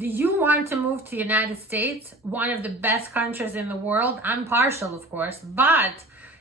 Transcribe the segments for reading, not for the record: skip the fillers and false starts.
Do you want to move to the United States, one of the best countries in the world? I'm partial, of course, but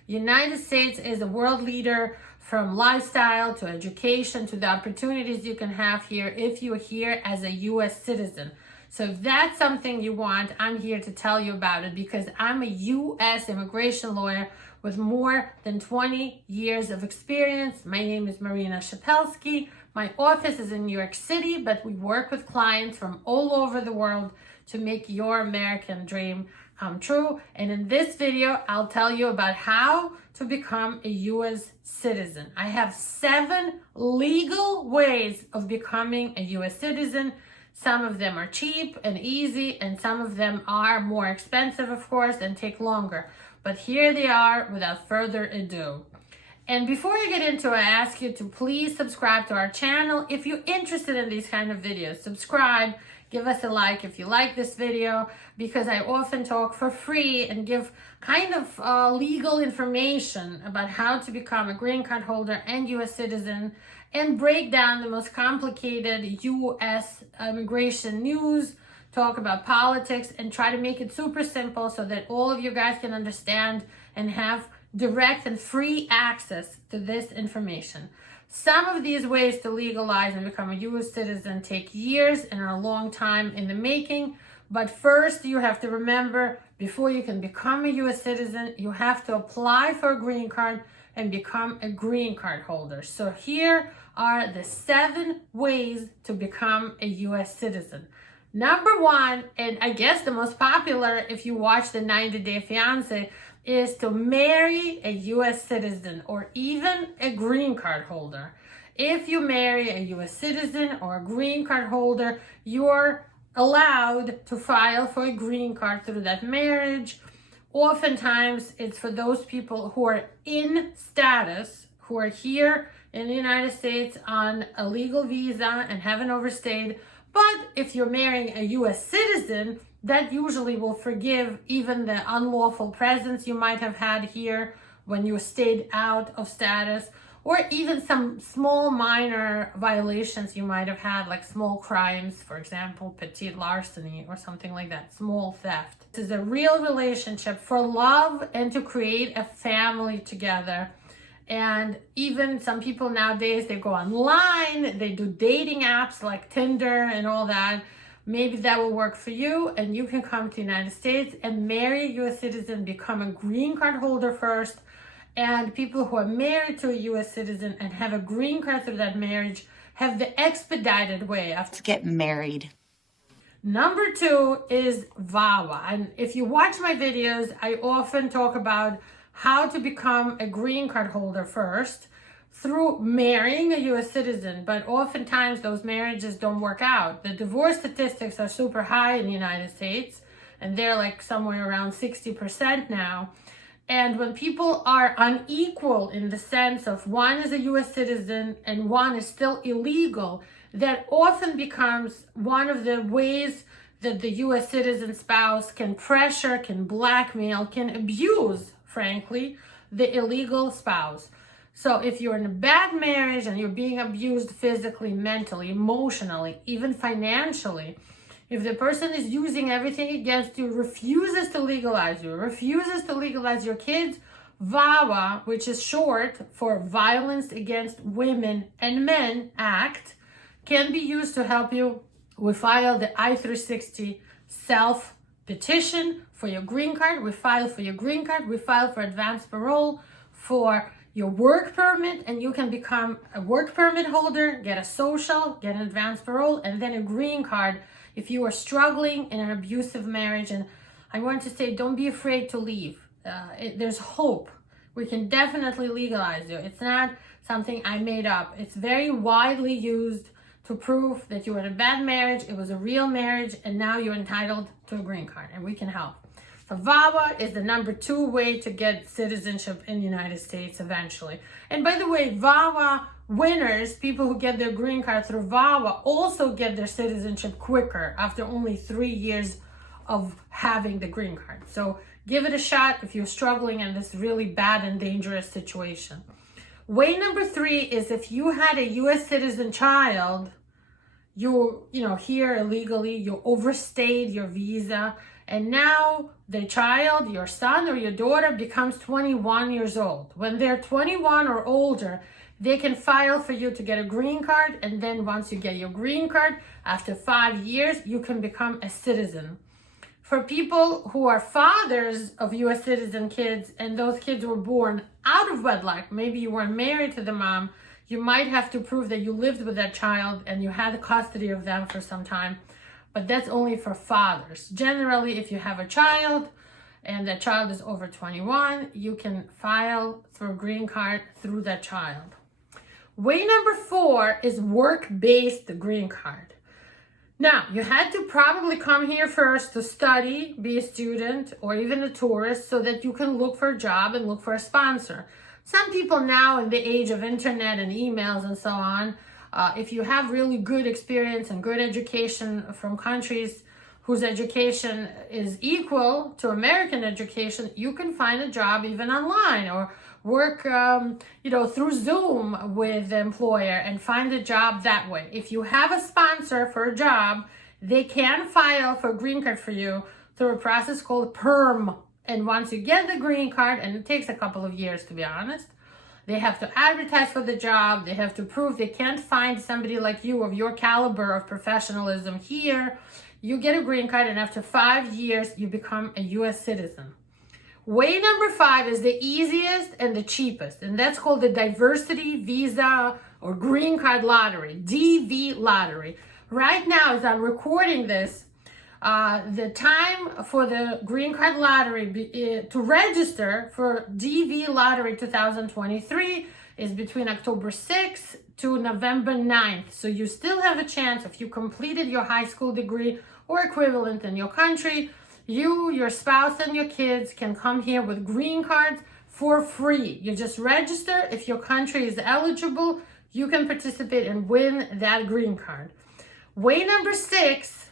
United States is a world leader from lifestyle to education to the opportunities you can have here if you're here as a U.S. citizen. So if that's something you want, I'm here to tell you about it because I'm a U.S. immigration lawyer with more than 20 years of experience. My name is Marina Shepelsky. My office is in New York City, but we work with clients from all over the world to make your American dream come true. And in this video, I'll tell you about how to become a U.S. citizen. I have 7 legal ways of becoming a U.S. citizen. Some of them are cheap and easy, and some of them are more expensive, of course, and take longer. But here they are without further ado. And before you get into it, I ask you to please subscribe to our channel. If you're interested in these kind of videos, subscribe, give us a like if you like this video, because I often talk for free and give kind of legal information about how to become a green card holder and U.S. citizen and break down the most complicated U.S. immigration news, talk about politics, and try to make it super simple so that all of you guys can understand and have direct and free access to this information. Some of these ways to legalize and become a U.S. citizen take years and are a long time in the making. But first, you have to remember, before you can become a U.S. citizen, you have to apply for a green card and become a green card holder. So here are the 7 ways to become a U.S. citizen. Number 1, and I guess the most popular if you watch the 90 Day Fiancé, is to marry a U.S. citizen or even a green card holder. If you marry a U.S. citizen or a green card holder, you're allowed to file for a green card through that marriage. Oftentimes, it's for those people who are in status, who are here in the United States on a legal visa and haven't overstayed. But if you're marrying a U.S. citizen, that usually will forgive even the unlawful presence you might have had here when you stayed out of status, or even some small minor violations you might have had, like small crimes, for example, petite larceny or something like that, small theft. This is a real relationship for love and to create a family together. And even some people nowadays, they go online, they do dating apps like Tinder and all that. Maybe that will work for you, and you can come to the United States and marry a U.S. citizen, become a green card holder first. And people who are married to a U.S. citizen and have a green card through that marriage have the expedited way of to get married. Number 2 is VAWA. And if you watch my videos, I often talk about how to become a green card holder first through marrying a U.S. citizen, but oftentimes those marriages don't work out. The divorce statistics are super high in the United States, and they're like somewhere around 60% now. And when people are unequal in the sense of one is a U.S. citizen and one is still illegal, that often becomes one of the ways that the U.S. citizen spouse can pressure, can blackmail, can abuse, frankly, the illegal spouse. So if you're in a bad marriage and you're being abused physically, mentally, emotionally, even financially, if the person is using everything against you, refuses to legalize you, refuses to legalize your kids, VAWA, which is short for Violence Against Women and Men Act, can be used to help you. We file the I-360 self-petition for your green card. We file for your green card. We file for advanced parole, for your work permit, and you can become a work permit holder, get a social, get an advanced parole, and then a green card if you are struggling in an abusive marriage. And I want to say, don't be afraid to leave. There's hope. We can definitely legalize you. It's not something I made up. It's very widely used to prove that you were in a bad marriage, it was a real marriage, and now you're entitled to a green card, and we can help. So VAWA is the number 2 way to get citizenship in the United States eventually. And by the way, VAWA winners, people who get their green card through VAWA, also get their citizenship quicker after only 3 years of having the green card. So give it a shot if you're struggling in this really bad and dangerous situation. Way number 3 is if you had a U.S. citizen child, you here illegally, you overstayed your visa, and now the child, your son or your daughter, becomes 21 years old. When they're 21 or older, they can file for you to get a green card, and then once you get your green card, after 5 years, you can become a citizen. For people who are fathers of US citizen kids, and those kids were born out of wedlock, maybe you weren't married to the mom, you might have to prove that you lived with that child and you had custody of them for some time, but that's only for fathers. Generally, if you have a child and that child is over 21, you can file for a green card through that child. Way number 4 is work-based green card. Now, you had to probably come here first to study, be a student, or even a tourist so that you can look for a job and look for a sponsor. Some people now, in the age of internet and emails and so on, if you have really good experience and good education from countries whose education is equal to American education, you can find a job even online, or work through Zoom with the employer and find a job that way. If you have a sponsor for a job, they can file for a green card for you through a process called PERM. And once you get the green card, and it takes a couple of years to be honest, they have to advertise for the job, they have to prove they can't find somebody like you of your caliber of professionalism here. You get a green card, and after 5 years, you become a US citizen. Way number 5 is the easiest and the cheapest, and that's called the Diversity Visa or Green Card Lottery, DV Lottery. Right now, as I'm recording this, the time for the Green Card Lottery to register for DV Lottery 2023 is between October 6th to November 9th. So you still have a chance, if you completed your high school degree or equivalent in your country, you, your spouse, and your kids can come here with green cards for free. You just register. If your country is eligible, you can participate and win that green card. Way number 6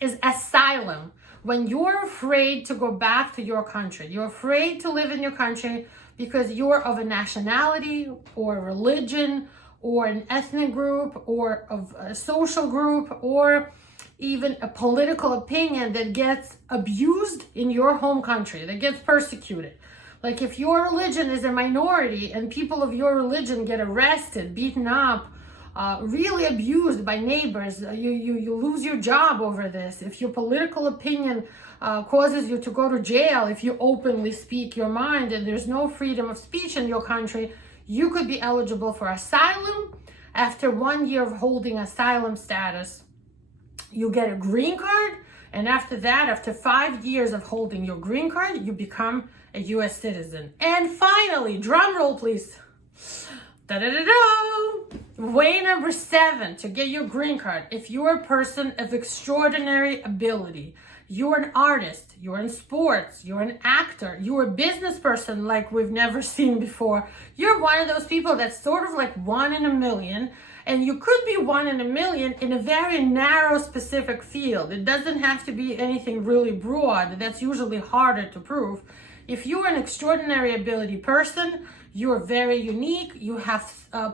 is asylum. When you're afraid to go back to your country, you're afraid to live in your country because you're of a nationality or a religion or an ethnic group or of a social group or even a political opinion that gets abused in your home country, that gets persecuted. Like if your religion is a minority and people of your religion get arrested, beaten up, really abused by neighbors, you lose your job over this. If your political opinion causes you to go to jail, if you openly speak your mind and there's no freedom of speech in your country, you could be eligible for asylum. After 1 year of holding asylum status, you get a green card, and after that, after 5 years of holding your green card, you become a US citizen. And finally, drum roll please. Da-da-da-da! Way number 7 to get your green card. If you're a person of extraordinary ability, you're an artist, you're in sports, you're an actor, you're a business person like we've never seen before, you're one of those people that's sort of like 1 in a million, and you could be 1 in a million in a very narrow specific field. It doesn't have to be anything really broad. That's usually harder to prove. If you're an extraordinary ability person, you're very unique, you have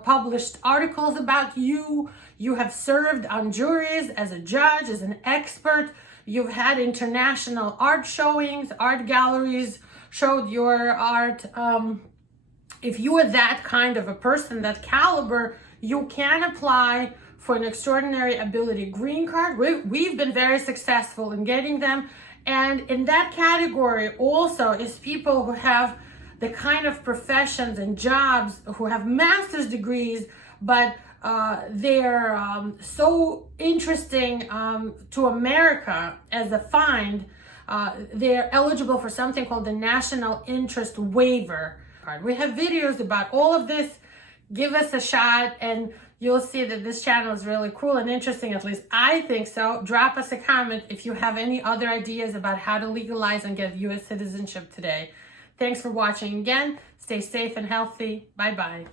published articles about you, you have served on juries as a judge, as an expert, you've had international art showings, art galleries showed your art. If you are that kind of a person, that caliber, you can apply for an extraordinary ability green card. We've been very successful in getting them. And in that category also is people who have the kind of professions and jobs, who have master's degrees, but they're so interesting to America as a find, they're eligible for something called the National Interest Waiver card. We have videos about all of this. Give us a shot and you'll see that this channel is really cool and interesting, at least I think so. Drop us a comment if you have any other ideas about how to legalize and get US citizenship today. Thanks for watching again. Stay safe and healthy. Bye-bye.